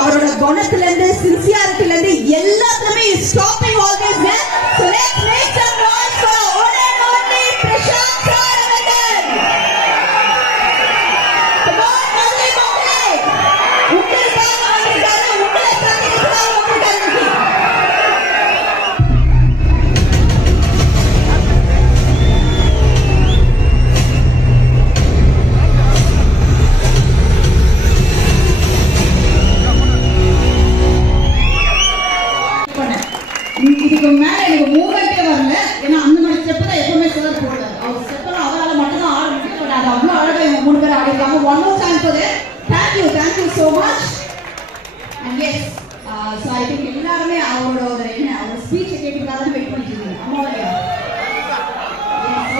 அவரோட குணத்துல இருந்து சின்சியாரிட்டில இருந்து எல்லாத்துலயுமே stopping always there. So let's make some noise for our one and only Prashanth sir அவர்கள். Come on, மதுரை மக்களே, உங்களுக்காக வந்திருக்காரு, உங்களை சந்திக்கிறதுக்காக வந்திருக்காரு. இதுக்கு மேல எனக்கு மூவ்மெண்டே வரல. ஏன்னா அந்த மாதிரி ஸ்டெப் தான் எப்பவுமே சார் போடுறாரு. அவர் ஸ்டெப் அவரால் மட்டும் தான் ஆட முடியும். பட் அது அவ்வளோ அழகாக இவங்க 3 பேர் ஆடிருக்காங்க. One more time for that. Thank you so much. And yes so I think எல்லாருமே அவரோட அவரோட ஸ்பீச்சை கேட்டுக்காக வெயிட் பண்ணிட்டு இருக்கீங்க. அம்மாவையா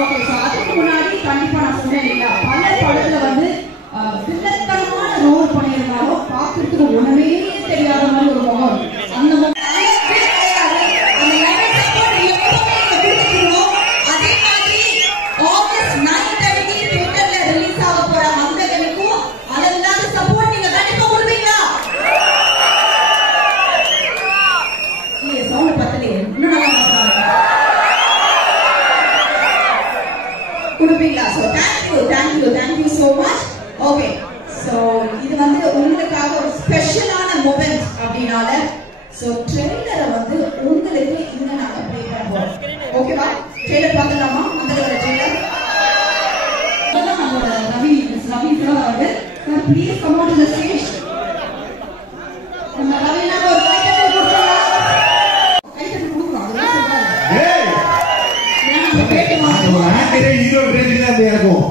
ஓகே. ஸோ அதுக்கு முன்னாடி கண்டிப்பாக நான் சொன்னேன் இல்லையா, பல படத்துல வந்து வில்லத்தனமான ரோல் பண்ணியிருந்தாலும் பார்க்கறதுக்கு ஒண்ணுமே தெரியாத மாதிரி ஒரு முகம். அந்த முகம் குடுப்பீங்களா? So thank you so much. Okay, so இது வந்து உங்களுக்காக ஒரு ஸ்பெஷலான மொமெண்ட் அப்படின்னால ஸோ ட்ரெய்லரை வந்து உங்களுக்கு இங்க நாங்கள் ப்ளே பண்ணுவோம். ஓகேவா? ட்ரெய்லர் பார்க்கலாமா? அந்த ட்ரெய்லர் நம்மளோட ரவி அவர்கள் please come on to the stage. நம்ம ரவி நாம ஒரு கைத்தட்டல் கொடுக்கலாம். கைத்தட்டல் கொடுக்கலாம். அதுதான் சொல்றாரு. ஏய் நான் பேட்டி வாங்குறேன். ஆங்கரே ஹீரோ ரேஞ்சில தான் இருக்கும்.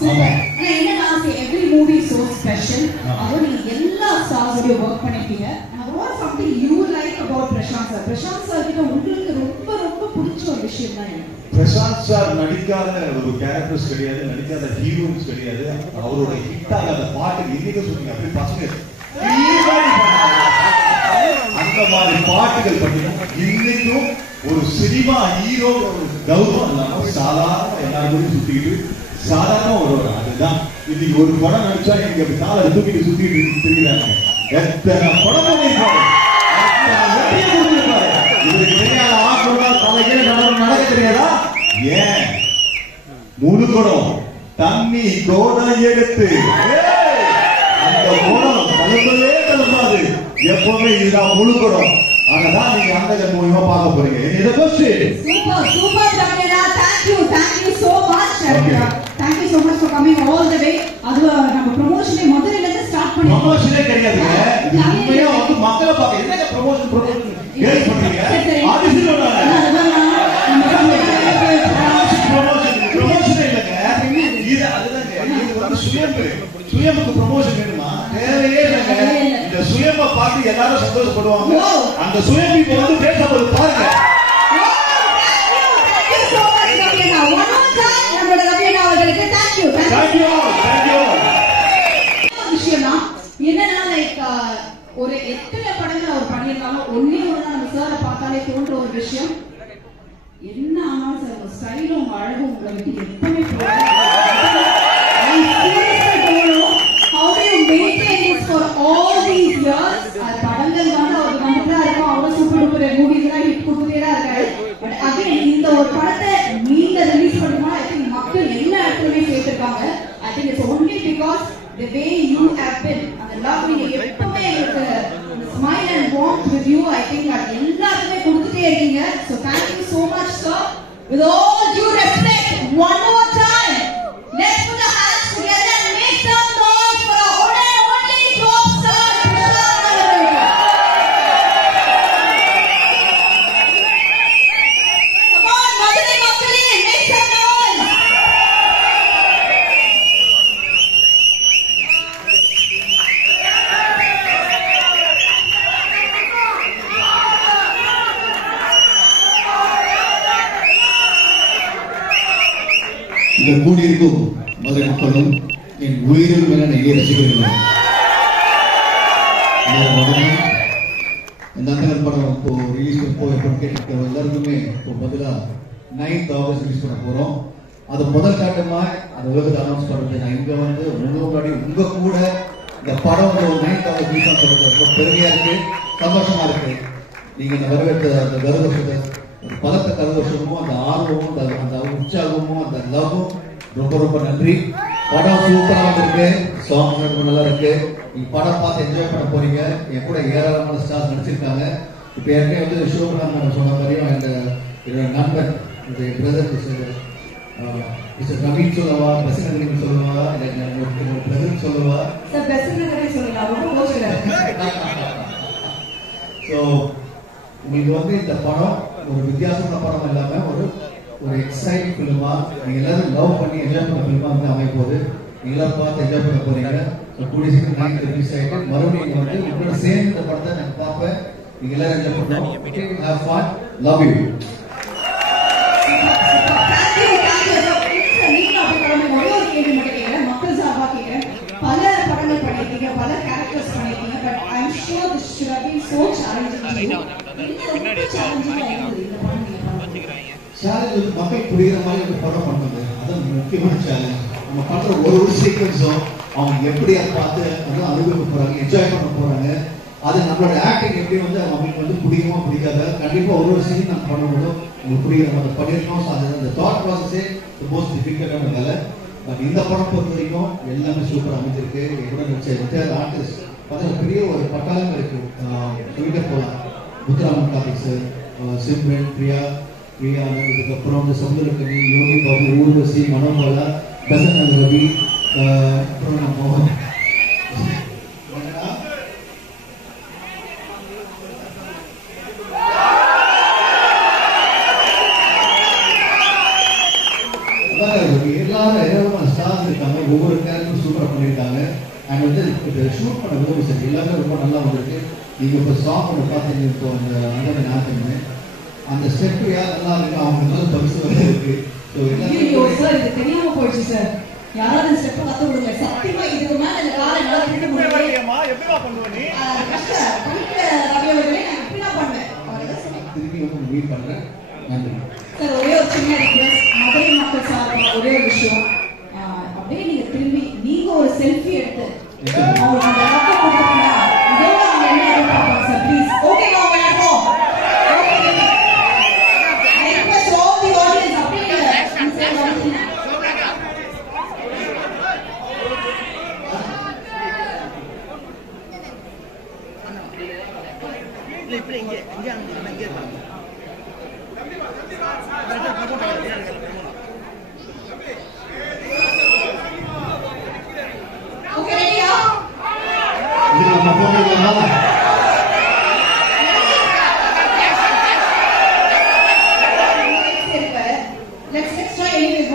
சூப்பர். ஆனா என்ன நான் எவ்ரி மூவி சோ ஸ்பெஷல். அது நீங்க எல்லா ஸ்டார்ஸோட வர்க் பண்ணிருக்கீங்க. What something you like about Prashant sir? Prashant sir கிட்ட உங்களுக்கு ரொம்ப ரொம்ப பிடிச்ச ஒரு விஷயம் தான் என்ன? பிரசாந்த் சார் நடிக்காத ஒரு கேரக்டர்ஸ் கிடையாது, நடிக்காத ஹீரோயின்ஸ் கிடையாது. அவரோட ஹிட் ஆகாத பாட்டு இன்னைக்கு சொல்லுங்க அப்படி பசங்க அந்த மாதிரி பாட்டுகள் பண்ணினா இன்னைக்கும் ஒரு சினிமா ஹீரோ ஒரு கௌரவம் இல்லாம சாதாரண எல்லாரும் சுத்திட்டு சாதாரண ஒரு அதுதான். இன்னைக்கு ஒரு படம் நடிச்சா இங்க காலை தூக்கிட்டு சுத்திட்டு தெரியுறாங்க. எத்தனை படம் பண்ணிருக்காரு, இதுக்கு தெரியாத ஆக்குறதா தலைகீழ நடக்க தெரியாதா? ஏன் முழு குடம் தண்ணி கோடம் எடுத்து அந்த குடம் தழும்பவே தழும்பாது. எப்பவுமே இதுதான் முழு குடம். அதனால நீங்க அந்த மூலமா பார்க்க போறீங்க. இத கொஸ்டின் சூப்பர் ஜாமினா. thank you so much. Thank you so much for coming all the way. அது நம்ம ப்ரமோஷனே முதல்ல இருந்து ஸ்டார்ட் பண்ணி ப்ரமோஷனே கிடையாதுங்க. இது உண்மையா வந்து மக்களை பார்க்க என்னங்க ப்ரமோஷன் கேள் பண்றீங்க. ஆதிசி சொல்றாங்க ப்ரமோஷன் இல்லங்க. இது அதுதாங்க. இது வந்து சுயமுக்கு ப்ரமோஷன் வேணுமா? தேவையே இல்லங்க. இந்த சுயம பார்த்து எல்லாரும் சந்தோஷப்படுவாங்க. அந்த சுயம் இப்ப வந்து பேசப்படுது பாருங்க. என்னன்னா லைக் ஒரு எத்தனை படங்கள் அவர் பண்ணியிருந்தாலும் ஒன்னே ஒண்ணு நம்ம சாரை பார்த்தாலே தோன்ற ஒரு விஷயம் என்ன ஆனாலும் சார் உங்க ஸ்டைலும் உங்க அழகும் உங்களை விட்டு எப்பவுமே படங்கள் தான் அவர் வந்துதான் இருக்கும். அவ்வளவு சூப்பர் டூப்பர் மூவிஸ் எல்லாம் ஹிட் கொடுத்துட்டே தான் இருக்காரு. பட் அகைன் இந்த ஒரு படத்தை நீங்க ரிலீஸ் பண்ணுமா ஐ திங்க் மக்கள் எல்லா இடத்துலயுமே சேர்த்திருக்காங்க. I think it's only because the way you have been and the love நீங்க எப்பவுமே எங்களுக்கு smile and warmth with you I think அது எல்லாருமே கொடுத்துட்டே இருக்கீங்க. So thank you so much sir. With all due respect, one more time, let's put our hands together and make some noise for our one and only top star. Come on, Madurai Makkale, make some noise. இங்க கூடியிருக்கும் மதுரை மக்களும் என் உயிரில் மேல நிறைய ரசிகர்களும் இந்த அந்தகன் படம் இப்போ ரிலீஸ் கேட்டு எல்லாருக்குமே இப்போ பதிலா 9th ஆகஸ்ட் ரிலீஸ் பண்ண போறோம். அது முதல் காட்டமா அந்த உலகத்தை அனௌன்ஸ் பண்றது நான் இங்க வந்து முன்னாடி உங்க கூட இந்த படம் ஒரு 9th ஆகஸ்ட் ரிலீஸ் பண்றது ரொம்ப பெருமையா இருக்கு, சந்தோஷமா இருக்கு. நீங்க இந்த வரவேற்ற அந்த கருவஷத்தை ஒரு பலத்த கருவஷமும் அந்த ஆர்வமும் அந்த உற்சாகமும் அந்த லவ்வும் ரொம்ப ரொம்ப நன்றி. படம் சூப்பராக இருக்கு, சாங் ரொம்ப நல்லா இருக்கு. நீங்க படம் பார்த்து என்ஜாய் பண்ண போறீங்க. என் கூட ஏராளமான ஸ்டார்ஸ் நடிச்சிருக்காங்க. இப்ப ஏற்கனவே வந்து சிவகுமார் சொன்ன மாதிரியும் என்னோட நண்பன் என்னுடைய பிரதர் மிஸ்டர் நவீன் சொல்லவா, பெசநகரின்னு சொல்லவா, பிரதர் சொல்லவா? ஸோ உங்களுக்கு வந்து இந்த படம் ஒரு வித்தியாசமான படம் இல்லாம ஒரு எக்ஸைட்டிங் ஃபிலிமா நீங்க எல்லாரும் லவ் பண்ணி என்ஜாய் பண்ண ஃபிலிமா வந்து அமைப்போது நீங்க எல்லாரும் பார்த்து என்ஜாய் பண்ண போறீங்க. கூடிய சீக்கிரம் 9th ரிலீஸ் ஆயிட்டு மறுபடியும் வந்து உங்களோட சேர்ந்து இந்த படத்தை நான் பார்ப்பேன். நீங்க எல்லாரும் என்ஜாய் பண்ணுவோம். Have fun, love you. மக்கள் சார்பா கேட்கிறேன், பல படங்கள் பண்ணிருக்கீங்க, பல கேரக்டர்ஸ் பண்ணிருக்கீங்க, but I am sure this should have been so challenging to you. என்ன சேலஞ்சிங்கா இருந்தது இந்த படம் நீங்க பண்ணுவீங்க? சேலஞ்ச் மக்கள் புரியுற மாதிரி ஒரு படம் பண்ணுறது அதான் முக்கியமான சேலஞ்ச். நம்ம பண்ற ஒரு சீக்வன்ஸும் அவங்க எப்படியா பார்த்து அதெல்லாம் அனுபவிக்க போறாங்க, என்ஜாய் பண்ண போறாங்க. அது நம்மளோட ஆக்டிங் எப்படி வந்து அவங்களுக்கு வந்து பிடிக்குமா பிடிக்காத கண்டிப்பா ஒரு சீன் நம்ம பண்ணும்போது உங்களுக்கு புரியுற மாதிரி பண்ணிருக்கோம். அது அந்த தாட் ப்ராசஸே மோஸ்ட் டிஃபிகல்ட்டான வேலை. பட் இந்த படம் பொறுத்த வரைக்கும் எல்லாமே சூப்பராக அமைஞ்சிருக்கு. கூட நடிச்ச ஆர்டிஸ்ட் பார்த்தா பெரிய ஒரு பட்டாளம் இருக்கு. சொல்லிட்டே போகலாம். முத்துராமன் கார்த்திக் சார், சிம்ரன், பிரியா, இதுக்கப்புறம் வந்து சமுதிரக்கனி, யோகி பாபு, ஊர்வசி, மனோபாலா, பெசன் ரவி, அப்புறம் நம்ம எல்லாரும் ஸ்டார்ஸ் இருக்காங்க. ஒவ்வொரு கேரக்டரும் சூப்பராக பண்ணியிருக்காங்க. அண்ட் வந்து ஷூட் பண்ண விதம் சரி எல்லாமே ரொம்ப நல்லா வந்திருக்கு. நீங்கள் இப்போ சாங் ஒன்று பார்த்தீங்க, இப்போ அந்த அந்தவன் ஆத்தமே அந்த ஸ்டெப் யார் நல்லா இருக்கு அவங்க பரிசு வர இருக்கு. ஸோ சார் இது தெரியாம போயிடுச்சு சார். யாராவது ஸ்டெப் கத்து கொடுங்க. சத்தியமா இதுக்கு மேல இந்த காலை நல்லா பிடிக்க முடியலையேமா. எப்படிமா பண்ணுவ நீ? கஷ்டம் பண்ணிட்டு ரவியவர்களே நான் இப்படிலாம் பண்ணுவேன். திரும்பி வந்து மீட் பண்ணுறேன். நன்றி சார். ஒரே ஒரு சின்ன ரிக்வெஸ்ட், மதுரை மக்கள் சார்பாக ஒரே ஒரு விஷயம், அப்படியே நீங்க திரும்பி நீங்க ஒரு செல்ஃபி எடுத்து அவங்க அந்த பக்கம் கொடுத்தீங்கன்னா இதோட அவங்க என்ன எதிர்பார்ப்பாங்க சார். ப்ளீஸ் ஓகேவா? அவங்க எடுப்போம். I request all the audience அப்படியே இப்படி இங்கே இங்கே ஓகே ரெடியா? இது நம்ம போகிறோம். Let's try anyways.